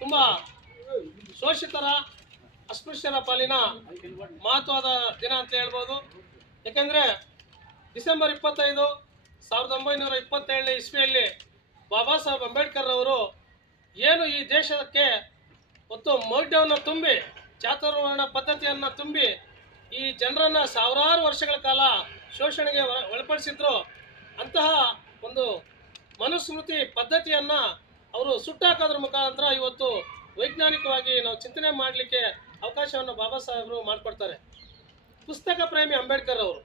ತುಂಬ ಶೋಷಿತರ ಅಸ್ಪೃಶ್ಯರ ಪಾಲಿನ ಮಹತ್ವದ ದಿನ ಅಂತ ಹೇಳ್ಬೋದು. ಯಾಕೆಂದರೆ ಡಿಸೆಂಬರ್ 25, 1927 ಇಸ್ವಿಯಲ್ಲಿ ಬಾಬಾ ಸಾಹೇಬ್ ಅಂಬೇಡ್ಕರ್ ಅವರು ಏನು ಈ ದೇಶಕ್ಕೆ ಒಂದು ಮೌಢ್ಯವನ್ನು ತುಂಬಿ ಚಾತುರ್ವರ್ಣ ಪದ್ಧತಿಯನ್ನು ತುಂಬಿ ಈ ಜನರನ್ನು ಸಾವಿರಾರು ವರ್ಷಗಳ ಕಾಲ ಶೋಷಣೆಗೆ ಒಳಪಡಿಸಿದ್ರು. ಅಂತಹ ಒಂದು ಮನುಸ್ಮೃತಿ ಪದ್ಧತಿಯನ್ನು ಅವರು ಸುಟ್ಟಾಕೋದ್ರ ಮುಖಾಂತರ ಇವತ್ತು ವೈಜ್ಞಾನಿಕವಾಗಿ ನಾವು ಚಿಂತನೆ ಮಾಡಲಿಕ್ಕೆ ಅವಕಾಶವನ್ನು ಬಾಬಾ ಸಾಹೇಬರು ಮಾಡಿಕೊಡ್ತಾರೆ. ಪುಸ್ತಕ ಪ್ರೇಮಿ ಅಂಬೇಡ್ಕರ್ ಅವರು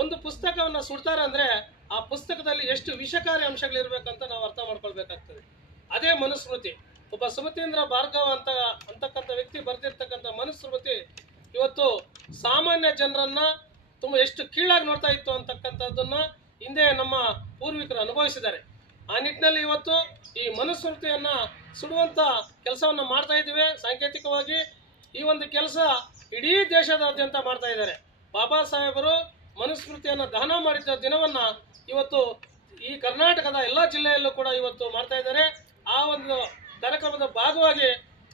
ಒಂದು ಪುಸ್ತಕವನ್ನು ಸುಡ್ತಾರೆ ಅಂದರೆ ಆ ಪುಸ್ತಕದಲ್ಲಿ ಎಷ್ಟು ವಿಷಕಾರಿ ಅಂಶಗಳಿರ್ಬೇಕಂತ ನಾವು ಅರ್ಥ ಮಾಡ್ಕೊಳ್ಬೇಕಾಗ್ತದೆ. ಅದೇ ಮನುಸ್ಮೃತಿ. ಒಬ್ಬ ಸುಮತೀಂದ್ರ ಭಾರ್ಗವ ಅಂತಕ್ಕಂಥ ವ್ಯಕ್ತಿ ಬರೆದಿರ್ತಕ್ಕಂಥ ಮನುಸ್ಮೃತಿ ಇವತ್ತು ಸಾಮಾನ್ಯ ಜನರನ್ನ ತುಂಬ ಎಷ್ಟು ಕೀಳಾಗಿ ನೋಡ್ತಾ ಇತ್ತು ಅಂತಕ್ಕಂಥದ್ದನ್ನ ಹಿಂದೆ ನಮ್ಮ ಪೂರ್ವಿಕರು ಅನುಭವಿಸಿದ್ದಾರೆ. ಆ ನಿಟ್ಟಿನಲ್ಲಿ ಇವತ್ತು ಈ ಮನುಸ್ಮೃತಿಯನ್ನ ಸುಡುವಂತ ಕೆಲಸವನ್ನು ಮಾಡ್ತಾ ಇದ್ದೀವಿ. ಸಾಂಕೇತಿಕವಾಗಿ ಈ ಒಂದು ಕೆಲಸ ಇಡೀ ದೇಶದಾದ್ಯಂತ ಮಾಡ್ತಾ ಇದ್ದಾರೆ. ಬಾಬಾ ಸಾಹೇಬರು ಮನುಸ್ಮೃತಿಯನ್ನು ದಹನ ಮಾಡಿದ್ದ ದಿನವನ್ನ ಇವತ್ತು ಈ ಕರ್ನಾಟಕದ ಎಲ್ಲ ಜಿಲ್ಲೆಯಲ್ಲೂ ಕೂಡ ಇವತ್ತು ಮಾಡ್ತಾ ಇದ್ದಾರೆ. ಆ ಒಂದು ಕಾರ್ಯಕ್ರಮದ ಭಾಗವಾಗಿ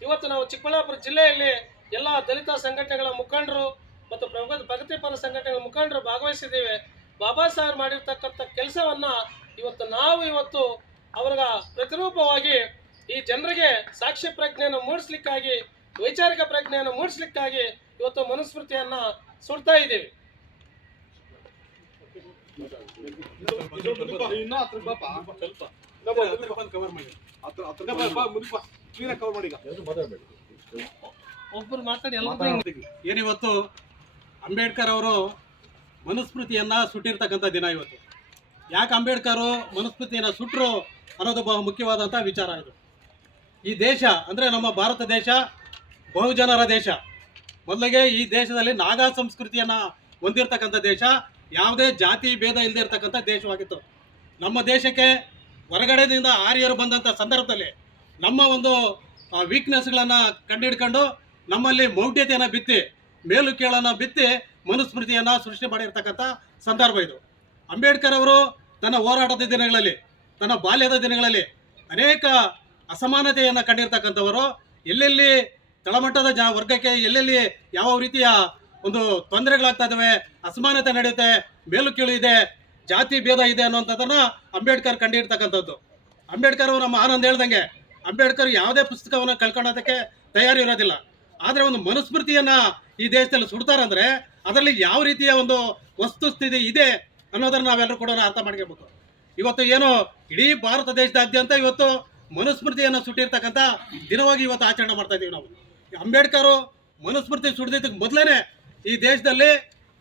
ಇವತ್ತು ನಾವು ಚಿಕ್ಕಬಳ್ಳಾಪುರ ಜಿಲ್ಲೆಯಲ್ಲಿ ಎಲ್ಲ ದಲಿತ ಸಂಘಟನೆಗಳ ಮುಖಂಡರು ಮತ್ತು ಪ್ರಗತಿಪರ ಸಂಘಟನೆಗಳ ಮುಖಂಡರು ಭಾಗವಹಿಸಿದ್ದೇವೆ. ಬಾಬಾ ಸಾಹೇಬ್ ಮಾಡಿರ್ತಕ್ಕಂಥ ಕೆಲಸವನ್ನ ಇವತ್ತು ಅವರ ಪ್ರತಿರೂಪವಾಗಿ ಈ ಜನರಿಗೆ ಸಾಕ್ಷ್ಯ ಪ್ರಜ್ಞೆಯನ್ನು ಮೂಡಿಸ್ಲಿಕ್ಕಾಗಿ, ವೈಚಾರಿಕ ಪ್ರಜ್ಞೆಯನ್ನು ಮೂಡಿಸ್ಲಿಕ್ಕಾಗಿ ಇವತ್ತು ಮನುಸ್ಮೃತಿಯನ್ನ ಸುಡ್ತಾ ಇದ್ದೀವಿ. ಒಬ್ಬರು ಮಾತಾಡಿ ಏನಿವತ್ತು ಅಂಬೇಡ್ಕರ್ ಅವರು ಮನುಸ್ಮೃತಿಯನ್ನ ಸುಟ್ಟಿರ್ತಕ್ಕಂಥ ದಿನ ಇವತ್ತು. ಯಾಕೆ ಅಂಬೇಡ್ಕರ್ ಮನುಸ್ಮೃತಿಯನ್ನು ಸುಟ್ಟರು ಅನ್ನೋದು ಬಹು ಮುಖ್ಯವಾದಂಥ ವಿಚಾರ ಇದು. ಈ ದೇಶ ಅಂದರೆ ನಮ್ಮ ಭಾರತ ದೇಶ ಬಹುಜನರ ದೇಶ. ಮೊದಲಿಗೆ ಈ ದೇಶದಲ್ಲಿ ನಾಗಾ ಸಂಸ್ಕೃತಿಯನ್ನು ಹೊಂದಿರತಕ್ಕಂಥ ದೇಶ, ಯಾವುದೇ ಜಾತಿ ಭೇದ ಇಲ್ಲದೆ ಇರತಕ್ಕಂಥ ದೇಶವಾಗಿತ್ತು. ನಮ್ಮ ದೇಶಕ್ಕೆ ಹೊರಗಡೆಯಿಂದ ಆರ್ಯರು ಬಂದಂಥ ಸಂದರ್ಭದಲ್ಲಿ ನಮ್ಮ ಒಂದು ವೀಕ್ನೆಸ್ಗಳನ್ನು ಕಂಡುಹಿಡ್ಕೊಂಡು ನಮ್ಮಲ್ಲಿ ಮೌಢ್ಯತೆಯನ್ನು ಬಿತ್ತಿ, ಮೇಲು ಕೀಳನ್ನು ಬಿತ್ತಿ ಮನುಸ್ಮೃತಿಯನ್ನು ಸೃಷ್ಟಿ ಮಾಡಿರ್ತಕ್ಕಂಥ ಸಂದರ್ಭ ಇದು. ಅಂಬೇಡ್ಕರ್ ಅವರು ತನ್ನ ಹೋರಾಟದ ದಿನಗಳಲ್ಲಿ, ತನ್ನ ಬಾಲ್ಯದ ದಿನಗಳಲ್ಲಿ ಅನೇಕ ಅಸಮಾನತೆಯನ್ನು ಕಂಡಿರ್ತಕ್ಕಂಥವರು. ಎಲ್ಲೆಲ್ಲಿ ತಳಮಟ್ಟದ ವರ್ಗಕ್ಕೆ ಎಲ್ಲೆಲ್ಲಿ ಯಾವ ರೀತಿಯ ಒಂದು ತೊಂದರೆಗಳಾಗ್ತಾ ಇದ್ದಾವೆ, ಅಸಮಾನತೆ ನಡೆಯುತ್ತೆ, ಮೇಲು ಕೀಳು ಇದೆ, ಜಾತಿ ಭೇದ ಇದೆ ಅನ್ನುವಂಥದ್ದನ್ನು ಅಂಬೇಡ್ಕರ್ ಕಂಡಿರ್ತಕ್ಕಂಥದ್ದು. ಅಂಬೇಡ್ಕರ್ ಅವರು ನಮ್ಮ ಆನಂದ್ ಹೇಳ್ದಂಗೆ ಅಂಬೇಡ್ಕರ್ ಯಾವುದೇ ಪುಸ್ತಕವನ್ನು ಕಳ್ಕೊಳ್ಳೋದಕ್ಕೆ ತಯಾರಿ ಇರೋದಿಲ್ಲ. ಆದರೆ ಒಂದು ಮನುಸ್ಮೃತಿಯನ್ನು ಈ ದೇಶದಲ್ಲಿ ಸುಡ್ತಾರಂದರೆ ಅದರಲ್ಲಿ ಯಾವ ರೀತಿಯ ಒಂದು ವಸ್ತುಸ್ಥಿತಿ ಇದೆ ಅನ್ನೋದನ್ನು ನಾವೆಲ್ಲರೂ ಕೂಡ ಅರ್ಥ ಮಾಡ್ಕೋಬೇಕು. ಇವತ್ತು ಏನು ಇಡೀ ಭಾರತ ದೇಶದಾದ್ಯಂತ ಇವತ್ತು ಮನುಸ್ಮೃತಿಯನ್ನು ಸುಟ್ಟಿರ್ತಕ್ಕಂಥ ದಿನವಾಗಿ ಇವತ್ತು ಆಚರಣೆ ಮಾಡ್ತಾ ಇದ್ದೀವಿ ನಾವು. ಅಂಬೇಡ್ಕರ್ ಮನುಸ್ಮೃತಿ ಸುಡಿದಕ್ಕೆ ಮೊದಲೇ ಈ ದೇಶದಲ್ಲಿ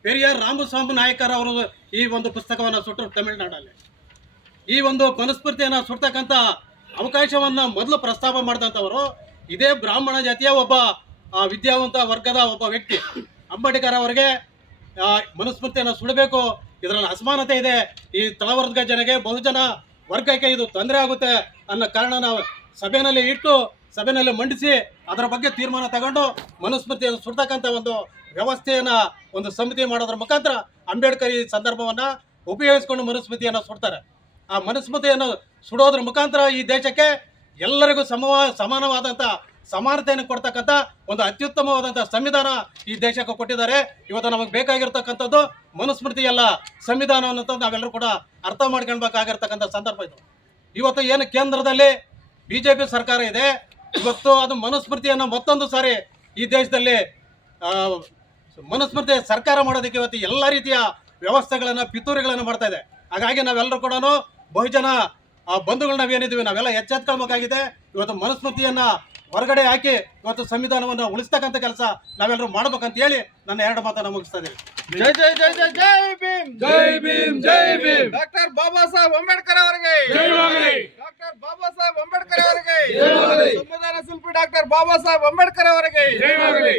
ಪೆರಿಯಾರ್ ರಾಮಸ್ವಾಮಿ ನಾಯಕರ್ ಅವರು ಈ ಒಂದು ಪುಸ್ತಕವನ್ನು ಸುಟ್ಟರು ತಮಿಳುನಾಡಲ್ಲಿ. ಈ ಒಂದು ಮನುಸ್ಮೃತಿಯನ್ನು ಸುಡ್ತಕ್ಕಂಥ ಅವಕಾಶವನ್ನು ಮೊದಲು ಪ್ರಸ್ತಾಪ ಮಾಡಿದಂಥವರು ಇದೇ ಬ್ರಾಹ್ಮಣ ಜಾತಿಯ ಒಬ್ಬ ವಿದ್ಯಾವಂತ ವರ್ಗದ ಒಬ್ಬ ವ್ಯಕ್ತಿ. ಅಂಬೇಡ್ಕರ್ ಅವರಿಗೆ ಮನುಸ್ಮೃತಿಯನ್ನು ಸುಡಬೇಕು, ಇದರಲ್ಲಿ ಅಸಮಾನತೆ ಇದೆ, ಈ ತಳವರ್ಗ ಜನಗೆ, ಬಹುಜನ ವರ್ಗಕ್ಕೆ ಇದು ತೊಂದರೆ ಆಗುತ್ತೆ ಅನ್ನೋ ಕಾರಣ ನಾವು ಸಭೆಯಲ್ಲಿ ಮಂಡಿಸಿ ಅದರ ಬಗ್ಗೆ ತೀರ್ಮಾನ ತಗೊಂಡು ಮನುಸ್ಮೃತಿಯನ್ನು ಸುಡ್ತಕ್ಕಂಥ ಒಂದು ವ್ಯವಸ್ಥೆಯನ್ನು ಒಂದು ಸಮಿತಿ ಮಾಡೋದ್ರ ಮುಖಾಂತರ ಅಂಬೇಡ್ಕರ್ ಈ ಸಂದರ್ಭವನ್ನು ಉಪಯೋಗಿಸ್ಕೊಂಡು ಮನುಸ್ಮೃತಿಯನ್ನು ಸುಡ್ತಾರೆ. ಆ ಮನುಸ್ಮೃತಿಯನ್ನು ಸುಡೋದ್ರ ಮುಖಾಂತರ ಈ ದೇಶಕ್ಕೆ ಎಲ್ಲರಿಗೂ ಸಮಾನವಾದಂಥ ಸಮಾನತೆಯನ್ನು ಕೊಡ್ತಕ್ಕಂಥ ಒಂದು ಅತ್ಯುತ್ತಮವಾದಂಥ ಸಂವಿಧಾನ ಈ ದೇಶಕ್ಕೆ ಕೊಟ್ಟಿದ್ದಾರೆ. ಇವತ್ತು ನಮಗೆ ಬೇಕಾಗಿರ್ತಕ್ಕಂಥದ್ದು ಮನುಸ್ಮೃತಿ ಅಲ್ಲ, ಸಂವಿಧಾನ ಅನ್ನೋಂಥದ್ದು ನಾವೆಲ್ಲರೂ ಕೂಡ ಅರ್ಥ ಮಾಡ್ಕೊಳ್ಬೇಕಾಗಿರ್ತಕ್ಕಂಥ ಸಂದರ್ಭ ಇದು. ಇವತ್ತು ಏನು ಕೇಂದ್ರದಲ್ಲಿ BJP ಸರ್ಕಾರ ಇದೆ, ಇವತ್ತು ಅದು ಮನುಸ್ಮೃತಿಯನ್ನು ಮತ್ತೊಂದು ಸಾರಿ ಈ ದೇಶದಲ್ಲಿ ಮನುಸ್ಮೃತಿ ಸರ್ಕಾರ ಮಾಡೋದಕ್ಕೆ ಇವತ್ತು ಎಲ್ಲ ರೀತಿಯ ವ್ಯವಸ್ಥೆಗಳನ್ನು, ಪಿತೂರಿಗಳನ್ನು ಮಾಡ್ತಾ ಇದೆ. ಹಾಗಾಗಿ ನಾವೆಲ್ಲರೂ ಕೂಡ ಬಹುಜನ ಬಂಧುಗಳು ನಾವೇನಿದ್ದೀವಿ ನಾವೆಲ್ಲ ಎಚ್ಚೆತ್ಕೊಳ್ಬೇಕಾಗಿದೆ. ಇವತ್ತು ಮನುಸ್ಮೃತಿಯನ್ನು ಹೊರಗಡೆ ಹಾಕಿ ಇವತ್ತು ಸಂವಿಧಾನವನ್ನು ಉಳಿಸ್ತಕ್ಕಂಥ ಕೆಲಸ ನಾವೆಲ್ಲರೂ ಮಾಡ್ಬೇಕಂತ ಹೇಳಿ ನನ್ನ ಎರಡು ಮಾತನ್ನು ಮುಗಿಸ್ತಾ ಇದ್ದೀವಿ. ಜೈ ಜೈ ಜೈ ಜೈ ಜೈ ಭೀಮ್, ಜೈ ಭೀಮ್, ಜೈ ಭೀಮ್. ಡಾಕ್ಟರ್ ಬಾಬಾ ಸಾಹೇಬ್ ಅಂಬೇಡ್ಕರ್ ಅವರಿಗೆ ಜಯವಾಗಲಿ. ಡಾಕ್ಟರ್ ಬಾಬಾ ಸಾಹೇಬ್ ಅಂಬೇಡ್ಕರ್ ಅವರಿಗೆ ಜಯವಾಗಲಿ. ಸಂವಿಧಾನ ಶಿಲ್ಪಿ ಡಾಕ್ಟರ್ ಬಾಬಾ ಸಾಹೇಬ್ ಅಂಬೇಡ್ಕರ್ ಅವರಿಗೆ ಜಯವಾಗಲಿ.